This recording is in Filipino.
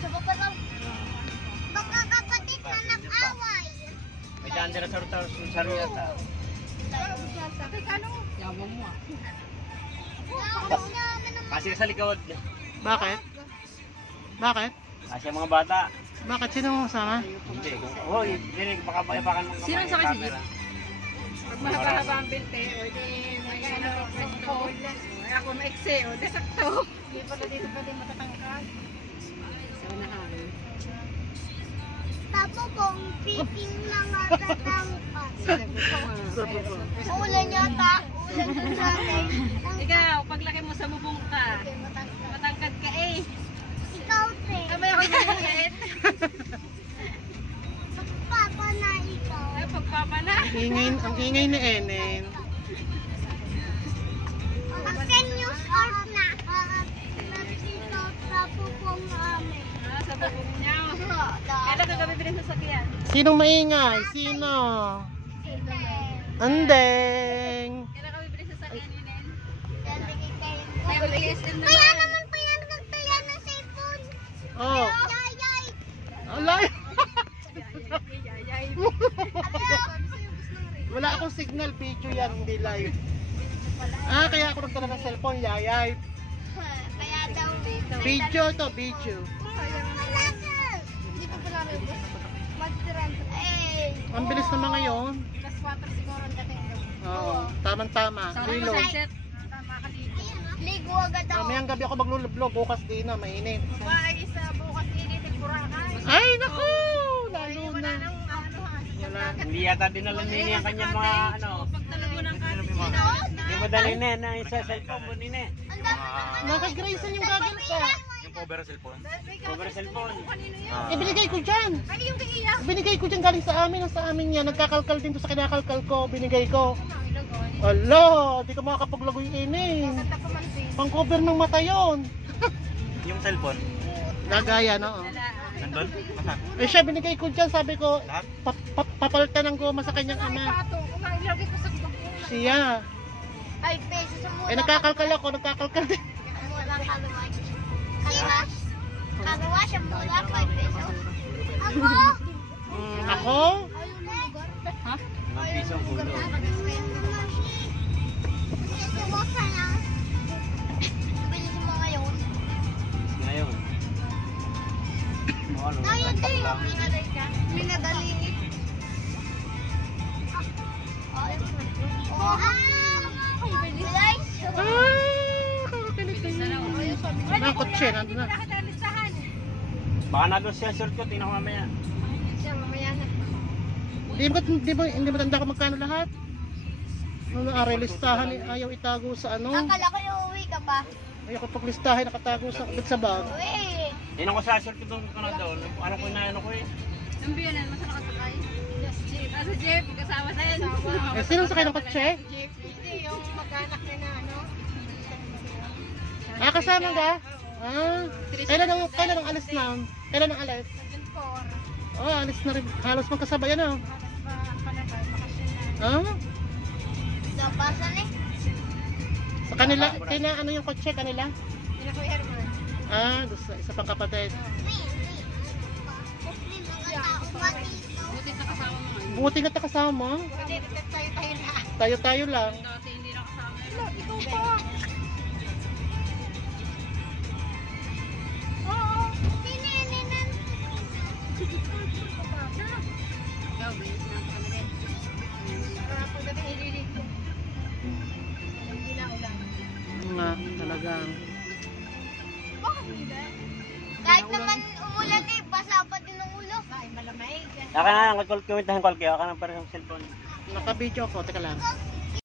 Sa baba lang. Baka kapatid na nag-away. May daan din sa saruyata. Yaman mo ah. Kasi sa likod. Bakit? Bakit? Kasi mga bata. Bakit? Sino mo kasama? Hindi. Oh, hindi. Baka payapakan mo. Sino ang sakay si Jeep? Pag mahaba-haba ang binte, o di may ano, sakto. Ako maiksi, o di sakto. Hindi pala dito pwede matatangkad. Sa unahan. Tapos kung fitting lang natatangkas. Ulan yata. Ulan sa atin. Ikaw, paglaki mo sa bubong ka, matangkad ka eh. Ikaw, te. Kamay ako maliit. Papa na ikaw. Ay, pagpapa na. Ang ingay ni Enen. Akin yung scarf na. Ikaw sa pupong namin. Ah, sa bubong niya. Kailan ka kami bilhin sa sakyan? Sinong maingay? Sino? Andeng. Kailan kami bilhin sa sakyan yun eh? Kaya Kaya mag-ISM na Kaya naman. naman pa yan nagtaya ng cellphone. Oh. Yayay. Alay. Yayay. Wala akong signal. Video yan. Hindi live. Ah, kaya ako nagtala ng cellphone. Yayay. Kaya daw Video to. Video. Hindi pa pala rin. Magtiran. Eh. Ang bilis naman ngayon. Plus 4 siguro ang dating doon. Oo. Tamang-tama. Lilo. Tama ka dito. Ligo agad ako. Mamayang gabi ako maglulublo. Bukas din na. Mainit. Bakit isa bukas init ng Boracay? Ay, naku! Lalo Wala na. nang ano ha. Wala. Hindi yata dinala nini ang kanyang mga ano. Pagtalago ng kanin. Hindi mo dali na na sa cellphone mo nini. Ang dami ng Nakagrayson yung gagawin ko. Yung cover cellphone. Cover cellphone. Ibinigay ko dyan. Ay, yung kaiya. Binigay ko dyan galing sa amin. Ang sa amin yan. Nagkakalkal din to sa kinakalkal ko. Binigay ko. Ala, di ka makakapaglagoy ini. Pang cover ng mata yon. Yung cellphone. Gagaya, no? Nandun? Eh siya, binigay ko dyan. Sabi ko, Lahat? papalitan ng goma sa kanyang ama. Siya. 5 pesos sa mura. Eh nagkakalkal ako. Nagkakalkal din. Mura kaluwas. Kaluwas? Kaluwas yung mura 5 pesos. Ako? Ako? Ayaw na lugar. Ha? Mga piso ang pulo. Suwaka na. Bilis mo ngayon. Ngayon. Ano? Tayo din. lang. Minadali. Oh, guys. Kakakilig kayo. Ang kotse, nandun na. Baka nandun siya short ko. Tingnan ko mamaya. Hindi mo tanda ko magkano lahat? Nung listahan, ayaw itago sa ano. Akala ko yung uwi ka pa. Ayaw ko paglistahan, nakatago sa sa bag. Uwi. Tingnan ko sa short ko doon ka na doon. Ano ko na ano ko eh. Ang biyanan mo sa nakasakay? Yes, jeep. Sa jeep, kasama sa yan. Eh, sino sakay ng kotse? Jeep. Hindi, yung mag-anak na ano. Ah, kasama ka? Ah, kailan ang alis na? Kailan ang alis? 7-4. Oh, alis na rin. Halos magkasabay ano? Halos pa ang palagay, bakasyon na. Ah, Napasan eh. sa kanila, kaya ano yung kotse kanila? Hindi na ko Herman. Ah, doon sa isa pang kapatid. Buti na kasama mo ngayon. Buti nga ta kasama. Hindi, tayo na. Tayo-tayo lang. Dati hindi na kasama yun. Ikaw pa. Oo. Pinininan. Ikaw, bilis na kami din. Para pagdating ililigo. Walang ginaulan. Nga, talagang. Bakit hindi? Kahit naman umulan eh, basa pa din ng ulo. Ay, malamay. Aka na lang. Comment na yung call kayo. Aka na parang cellphone. Naka-video ako, teka lang.